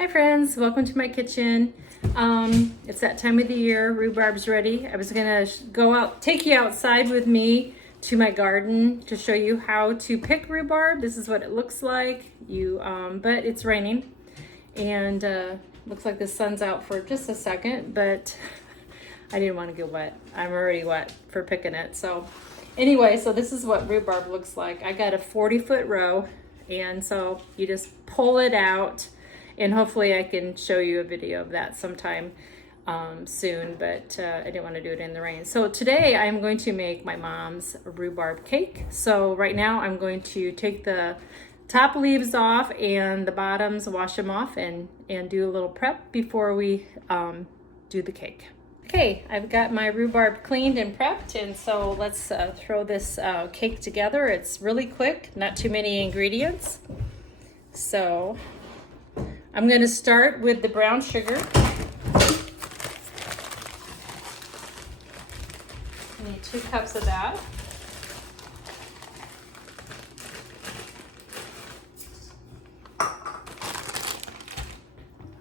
Hi friends, welcome to my kitchen. It's that time of the year, rhubarb's ready. I was gonna take you outside with me to my garden to show you how to pick rhubarb. This is what it looks like. But it's raining and looks like the sun's out for just a second, but I didn't want to get wet. I'm already wet for picking it. So anyway, so this is what rhubarb looks like. I got a 40-foot row, and so you just pull it out. And hopefully I can show you a video of that sometime soon, but I didn't want to do it in the rain. So today I'm going to make my mom's rhubarb cake. So right now I'm going to take the top leaves off and the bottoms, wash them off and do a little prep before we do the cake. Okay, I've got my rhubarb cleaned and prepped, and so let's throw this cake together. It's really quick, not too many ingredients. So I'm going to start with the brown sugar. I need 2 cups of that.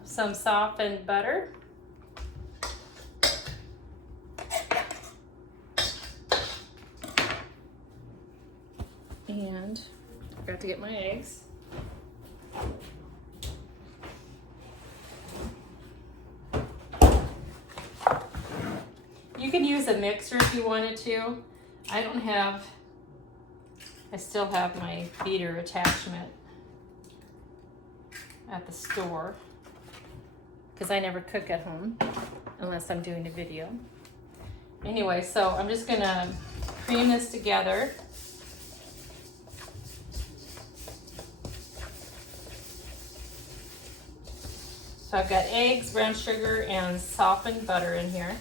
Some softened butter. And I forgot to get my eggs. You can use a mixer if you wanted to. I still have my beater attachment at the store because I never cook at home unless I'm doing a video. Anyway, so I'm just gonna cream this together. So I've got eggs, brown sugar, and softened butter in here.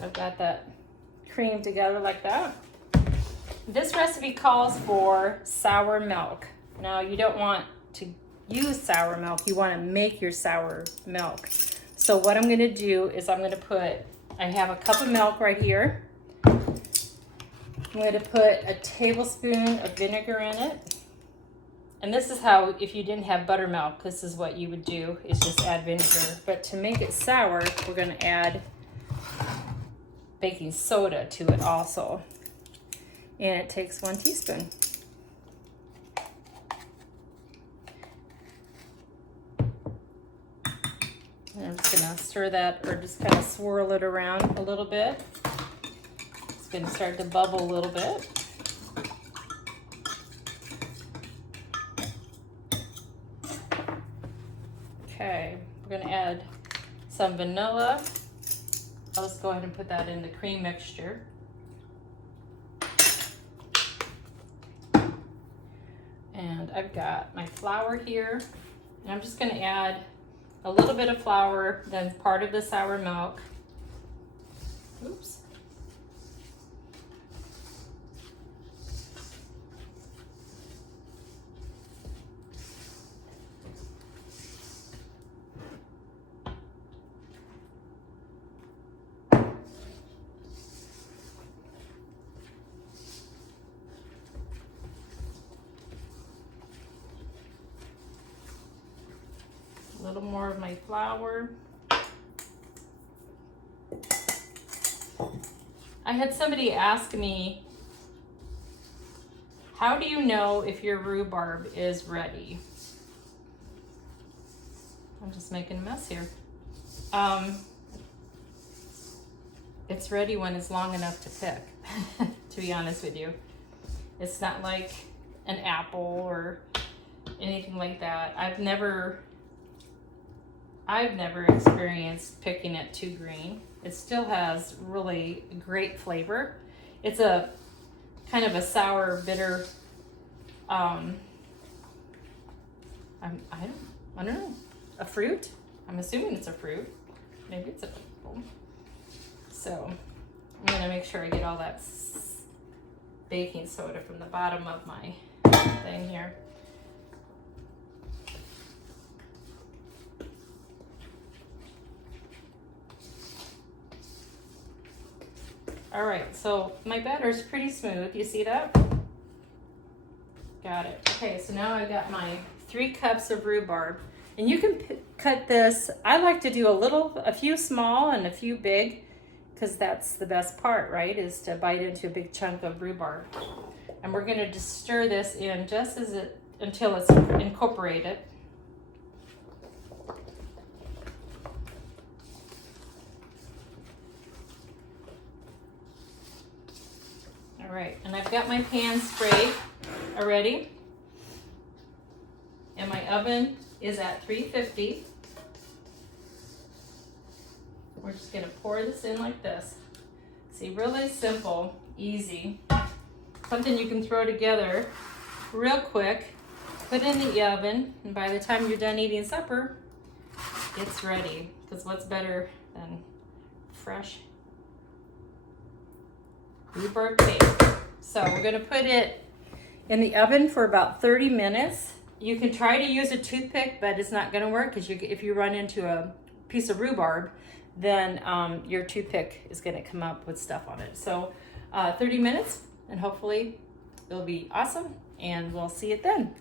I've got that cream together like that. This recipe calls for sour milk. Now you don't want to use sour milk, you want to make your sour milk. So what I'm going to do is I have a cup of milk right here. I'm going to put a tablespoon of vinegar in it. And this is how, if you didn't have buttermilk, this is what you would do, is just add vinegar. But to make it sour, we're going to add baking soda to it also. And it takes 1 teaspoon. And I'm just gonna stir that, or just kind of swirl it around a little bit. It's gonna start to bubble a little bit. Okay, we're gonna add some vanilla. I'll just go ahead and put that in the cream mixture. And I've got my flour here. And I'm just gonna add a little bit of flour, then part of the sour milk. Oops. A little more of my flour. I had somebody ask me, how do you know if your rhubarb is ready? I'm just making a mess here. It's ready when it's long enough to pick, to be honest with you. It's not like an apple or anything like that. I've never experienced picking it too green. It still has really great flavor. It's a kind of a sour, bitter, I don't know, a fruit? I'm assuming it's a fruit. Maybe it's a vegetable. So I'm gonna make sure I get all that baking soda from the bottom of my thing here. All right, so my batter is pretty smooth. You see that? Got it. Okay, so now I've got my 3 cups of rhubarb. And you can cut this. I like to do a few small and a few big, because that's the best part, right? Is to bite into a big chunk of rhubarb. And we're gonna just stir this in just until it's incorporated. All right, and I've got my pan sprayed already. And my oven is at 350. We're just gonna pour this in like this. See, really simple, easy. Something you can throw together real quick, put in the oven, and by the time you're done eating supper, it's ready. Because what's better than fresh rhubarb cake? So we're gonna put it in the oven for about 30 minutes. You can try to use a toothpick, but it's not gonna work because if you run into a piece of rhubarb, then your toothpick is gonna come up with stuff on it. So 30 minutes, and hopefully it'll be awesome, and we'll see it then.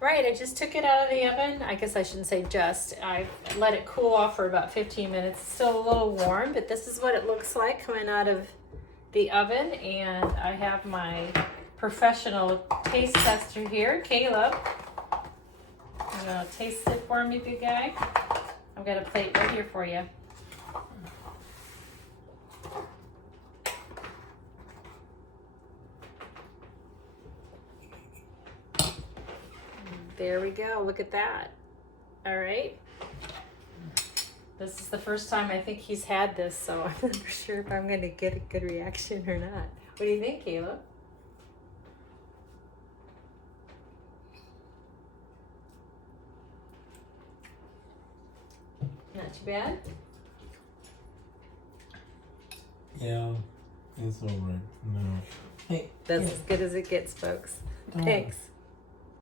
Right, I just took it out of the oven. I guess I shouldn't say just. I let it cool off for about 15 minutes. It's still a little warm, but this is what it looks like coming out of the oven. And I have my professional taste tester here, Caleb. You gonna taste it for me, big guy? I've got a plate right here for you. There we go, look at that. All right. This is the first time I think he's had this, so I'm not sure if I'm gonna get a good reaction or not. What do you think, Caleb? Not too bad? Yeah, it's alright. No. Hey, That's as good as it gets, folks. Don't. Thanks.